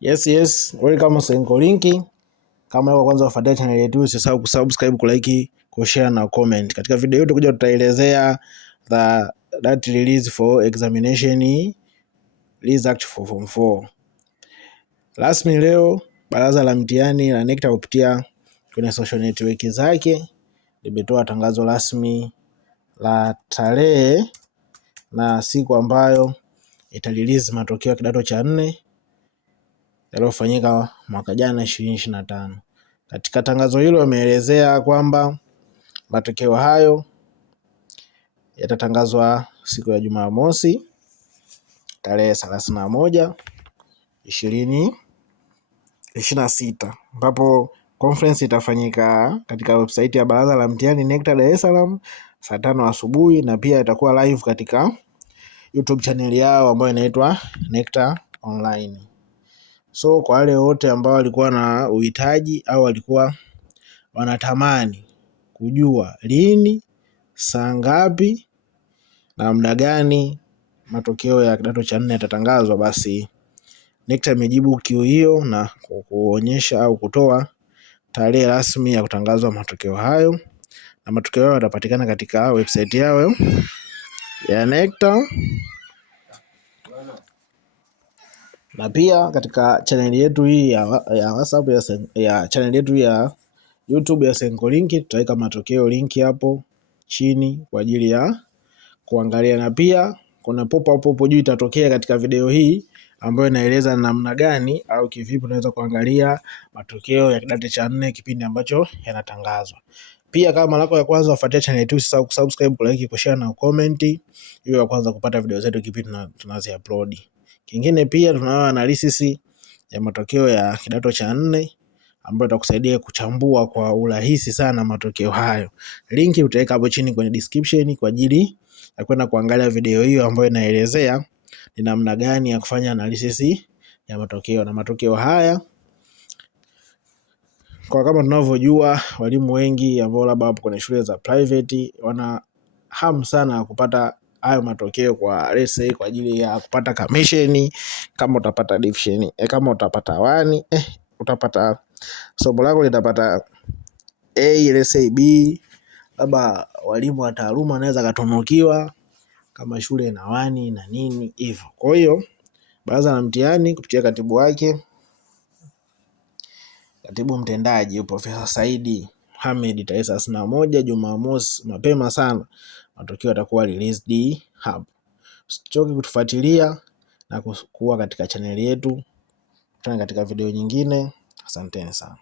Yes, welcome Senko Link. Kama leo kwanza ufuatilia channel yetu, usisahau kusubscribe, kulike, kushare na comment. Katika video yetu tutaelezea that release for examination result for form 4. Rasmi leo Baraza la Mtihani la NECTA kupitia kwenye social network zake limetoa tangazo rasmi la tarehe na siku ambayo itarelease matokeo ya kidato cha 4 yaliyofanyika mwaka jana 2025. Katika tangazo hilo wameelezea kwamba matokeo hayo yatatangazwa siku ya Jumamosi tarehe 31/2026 ambapo conference itafanyika katika website ya Baraza la Mtihani NECTA Dar es Salaam saa 5 asubuhi, na pia itakuwa live katika YouTube channel yao ambayo inaitwa NECTA Online. So kwa wale wote ambao walikuwa na uhitaji au walikuwa wanatamani kujua lini, saa ngapi na muda gani matokeo ya kidato cha 4 yatatangazwa, basi NECTA imejibu kiu hiyo na kuonyesha au kutoa tarehe rasmi ya kutangazwa matokeo hayo, na matokeo hayo yatapatikana katika website yao ya NECTA na pia katika channel yetu hii ya WhatsApp ya channel yetu ya YouTube ya Senko Link. Tutaweka matokeo link hapo chini kwa ajili ya kuangalia, na pia kuna pop-up hapo juu itatokea katika video hii ambayo inaeleza namna gani au kivipi unaweza kuangalia matokeo ya kidato cha 4 kipindi ambacho yanatangazwa. Pia kama mara yako ya kwanza ufuatia channel yetu, usisahau kusubscribe, kulike, kushare na comment ili wa kwanza kupata video zetu kipindi tunazi upload. Kingine pia tunao analysis ya matokeo ya kidato cha 4 ambayo itakusaidia kuchambua kwa urahisi sana matokeo hayo. Linki utaweka hapo chini kwenye description kwa ajili ya kwenda kuangalia video hiyo ambayo inaelezea ni namna gani ya kufanya analysis ya matokeo. Na matokeo haya, kwa kama tunavyojua, walimu wengi ambao labda hapo kwenye shule za private wana hamu sana ya kupata hayo matokeo kwa let's say kwa ajili ya kupata commission. Kama utapata division kama utapata 1 utapata somo lako litapata A, let's say B, labda walimu wa taaluma anaweza katunukiwa kama shule na 1 na nini hivyo. Kwa hiyo Baraza la Mtihani kupitia katibu wake, katibu mtendaji Profesa Saidi Hamed, tarehe 31 Jumamosi mapema sana matokeo yatakuwa released hapo. Usichoke kutufuatilia na kuwa katika channel yetu. Tutana katika video nyingine. Asanteni sana.